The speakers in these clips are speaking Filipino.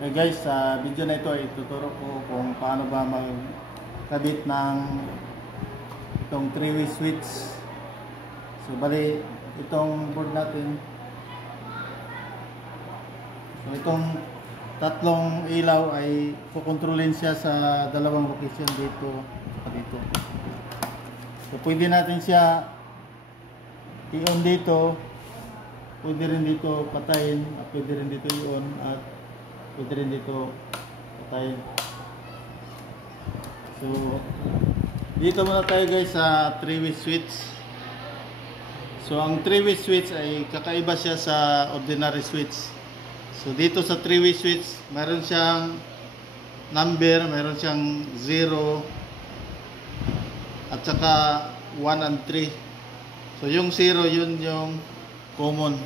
Okay guys, sa video na ito ay tuturo ko kung paano ba magkabit ng itong 3-way switch. So bali, itong board natin, so itong tatlong ilaw ay kukontrolin siya sa dalawang location, dito at dito. So pwede natin siya i-on dito, pwede rin dito patayin, at pwede rin dito i-on, at pwede rin dito patayin. So dito muna tayo guys sa 3-way switch. So ang 3-way switch ay kakaiba siya sa ordinary switch. So dito sa 3-way switch, mayroon siyang number, mayroon siyang 0 at saka 1 and 3. So yung 0, yun yung common.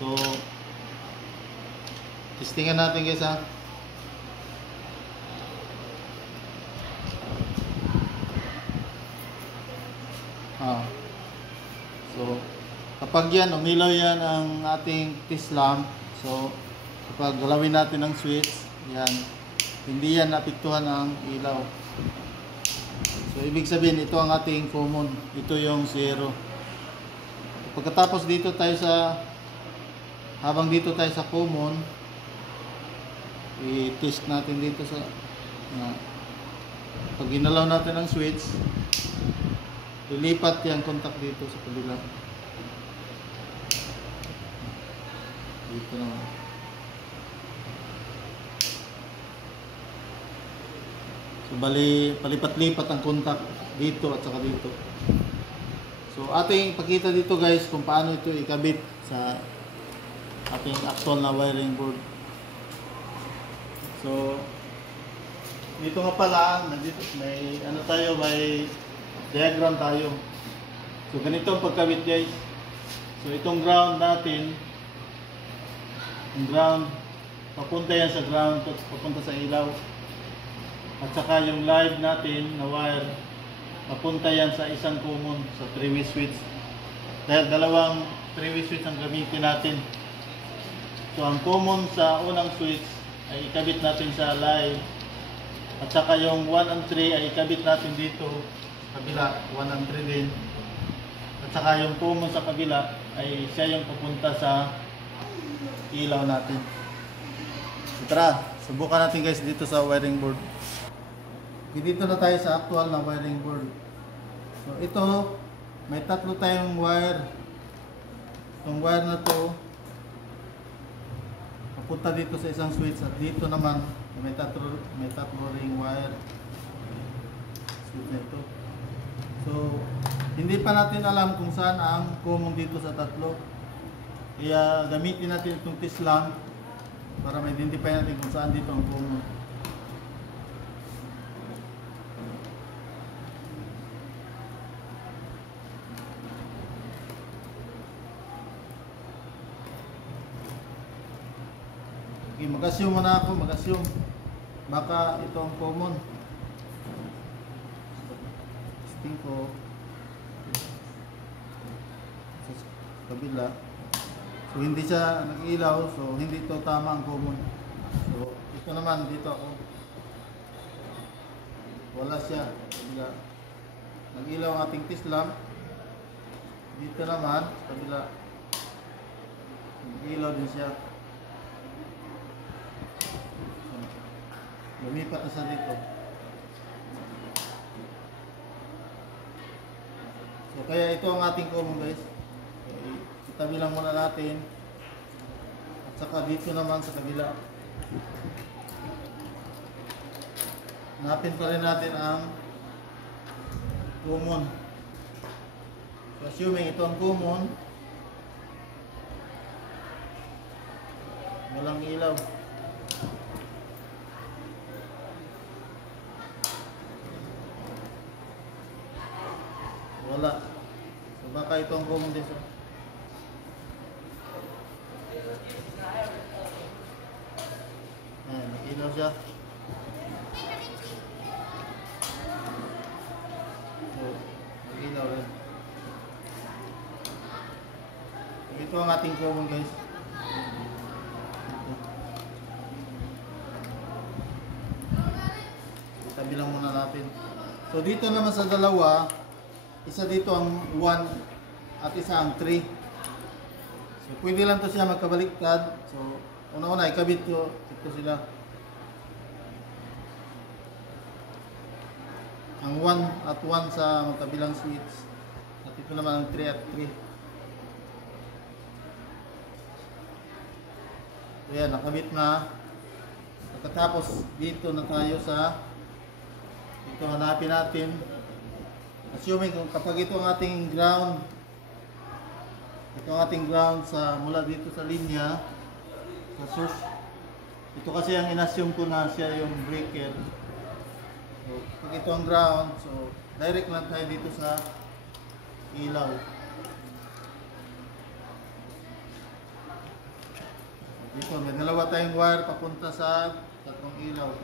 So testingan natin guys ha. So kapag yan, umilaw yan ang ating test lamp. So kapag galawin natin ang switch, yan, hindi yan naapektuhan ang ilaw. So ibig sabihin, ito ang ating common, ito yung 0. Pagkatapos dito tayo sa, habang dito tayo sa common, i-test natin dito sa pag ginalaw natin ang switch, lilipat yung contact dito sa kabila. Dito naman. So bali, palipat-lipat ang contact dito at saka dito. So ating pakita dito guys kung paano ito ikabit sa ating actual na wiring board. So dito nga pala, nandito may ano tayo, may diagram tayo. So ganito ang pagkabit guys. So itong ground natin, yung ground, papunta yan sa ground, papunta sa ilaw. At saka yung live natin na wire, papunta yan sa isang common, sa 3-way switch. Dahil dalawang 3-way switch ang gamitin natin. So ang common sa unang switch ay ikabit natin sa live. At saka yung 1 and 3 ay ikabit natin dito sa kabila, 1 and 3 din. At saka yung common sa kabila ay siya yung papunta sa ilaw natin. So tara, subukan natin guys dito sa wiring board. Dito na tayo sa actual na wiring board. So ito, may tatlo tayong wire. Itong wire na to papunta dito sa isang switch, at dito naman may tatlo ring wire. Switch na ito. So hindi pa natin alam kung saan ang common dito sa tatlo. Kaya gamitin natin itong test lamp para ma-identify natin kung saan dito ang common. Okay, mag-assume muna ako, mag-assume. Baka ito ang common. Testing ko sa kabila. So hindi siya nag-ilaw, so hindi ito tama ang common. So ito naman, dito ako, wala siya. Nag-ilaw ang ating test lamp. Dito naman sa kabila, nag-ilaw din siya. Lumipat na sa dito. So kaya ito ang ating common guys. Okay, itabi lang muna natin. At saka dito naman sa kabila, hanapin pa rin natin ang common. So assuming ito ang common, walang ilaw. Wala. So baka ito ang common din. Ayan, nag-ilaw siya. So, nag-ilaw rin. Ito ang ating common guys. kabilang muna natin. So dito naman sa dalawa, isa dito ang 1 at isa ang 3. So pwede lang to siya magkabaliktad. So una-una ikabit ko ito sila. Ang 1 at 1 sa magkabilang switch. At ito naman ang 3 at 3. So yan, nakabit na. Pagkatapos dito na tayo sa ito, hanapin natin. Assuming kung kapag ito ang ating ground, ito ang ating ground sa mula dito sa linya sa source. Ito kasi ang inassume ko na siya yung breaker. So, pag ito ang ground, so direct lang tayo dito sa ilaw. So, dito may dalawa tayong wire papunta sa tatlong ilaw.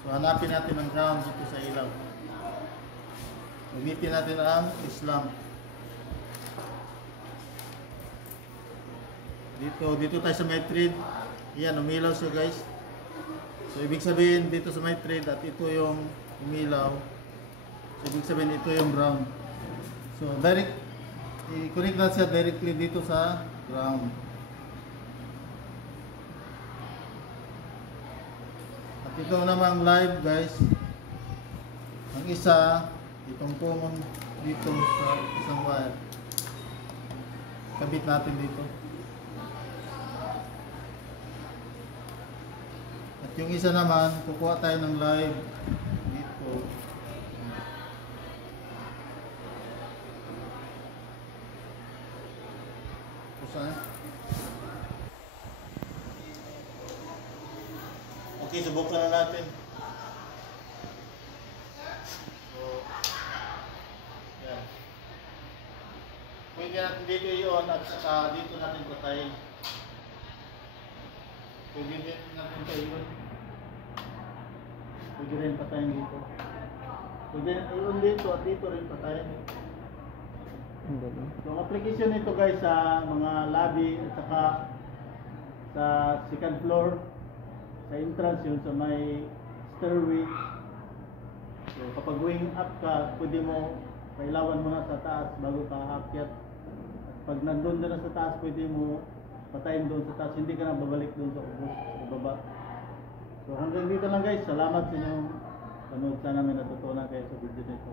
So hanapin natin ang ground dito sa ilaw. Gamitin natin ang Islam. Dito tayo sa may thread. Yan, umilaw siya guys. So ibig sabihin dito sa may thread at ito yung umilaw. So ibig sabihin ito yung ground. So direct, i-connect natin siya directly dito sa ground. At ito namang live guys. Ang isa, itong common dito sa isang wire. Kabit natin dito. At yung isa naman, kukuha tayo ng live dito. Saan? Okay, subukan na natin. So, yan. Pwede natin dito i-on at saka dito natin patayin. Pwede din natin i-on. Pwede rin patayin dito. Pwede i-on dito at dito rin patayin. So, ang application nito guys sa mga lobby at saka sa second floor, sa entrance yun sa may stairway. So kapag going up ka, pwede mo pailawan muna sa taas bago ka aakyat. Pag nandun na sa taas, pwede mo patayin doon sa taas, hindi ka na babalik doon sa ubos, sa baba. So hanggang dito lang guys, salamat sa inyong panood. Sana may natutunan kayo sa video nito.